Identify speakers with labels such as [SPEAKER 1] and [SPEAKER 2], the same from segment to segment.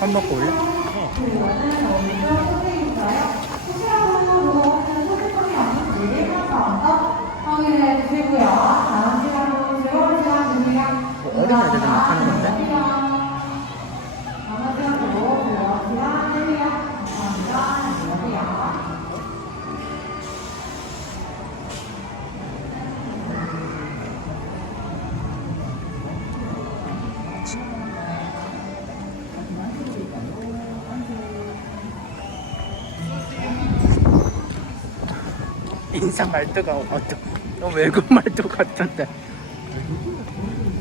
[SPEAKER 1] 밥 먹고 올래?
[SPEAKER 2] 확인해 주시고요. 다음 시간으로 즐거운 시간 되세요.
[SPEAKER 1] 뭐 어린 애들은 못 인사 말투가 어떤 너 외국 말투 같던데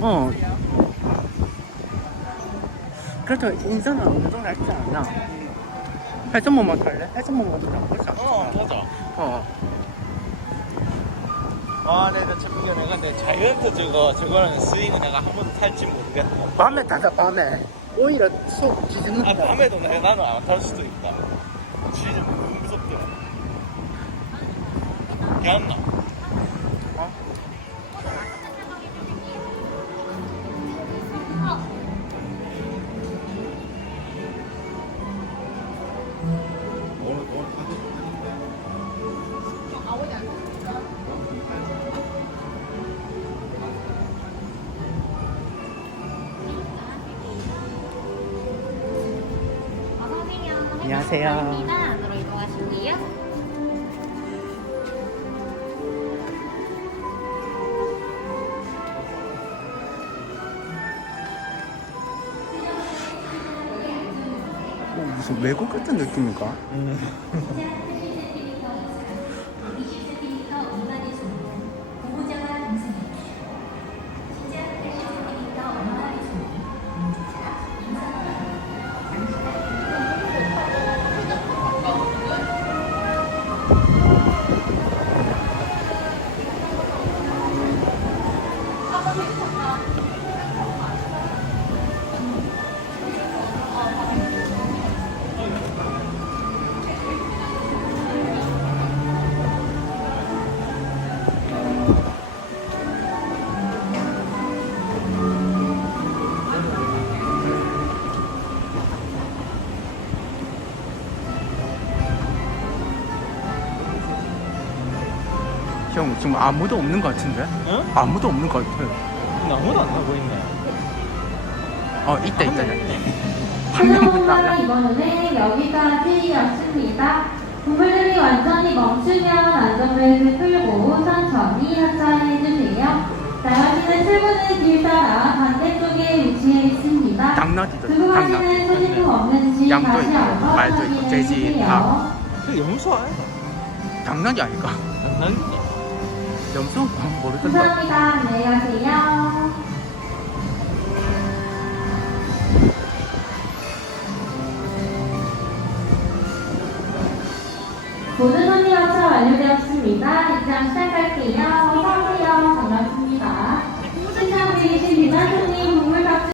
[SPEAKER 1] 어 그래도 인사는 어느 정도 않나 해전목만 탈래? 해전목만 나쁘지 않아
[SPEAKER 3] 어, 맞아.
[SPEAKER 1] 어.
[SPEAKER 3] 아, 내가 자꾸 내가 내 자이언트 저거 저거는 스윙은 내가 한 번도 탈지 모르겠다.
[SPEAKER 1] 밤에 타자 밤에 오히려 속 뒤집는
[SPEAKER 3] 아,
[SPEAKER 1] 거
[SPEAKER 3] 밤에도 내가 나는 안탈 수도 있다. 진짜 너무 무섭더라. 개안나.
[SPEAKER 1] 어? 안녕하세요. 무슨 외국 같은 느낌인가? 형 지금 아무도 없는 것 같은데?
[SPEAKER 3] 응?
[SPEAKER 1] 아무도 없는 것 같아
[SPEAKER 3] 아무도 안 타고 있네.
[SPEAKER 1] 어 있다 있다 한 명은 나야
[SPEAKER 2] 하지만 이번에는 여기까지 였습니다. 동물들이 완전히 멈추면 안전벨트 풀고 천천히 하차해 주세요. 나머지는 출구는 길 따라 반대쪽에 위치해 있습니다.
[SPEAKER 1] 당나귀도
[SPEAKER 2] 두고
[SPEAKER 1] 당나귀
[SPEAKER 2] 가시는 소지품 없는지
[SPEAKER 1] 양도
[SPEAKER 2] 다시
[SPEAKER 1] 있고,
[SPEAKER 2] 한번
[SPEAKER 1] 말도 있고,
[SPEAKER 2] 확인해
[SPEAKER 1] 돼지,
[SPEAKER 2] 주세요.
[SPEAKER 1] 닭.
[SPEAKER 3] 그 염소 아이가?
[SPEAKER 1] 당나귀 아닐까?
[SPEAKER 3] 장난이냐?
[SPEAKER 1] 염소 모르겠다
[SPEAKER 2] 감사합니다. 안녕히 가세요. 모든 손님 하차 완료되었습니다. 입장 시작할게요. 어서오세요. 반갑습니다. 시장 중이신 미만 손님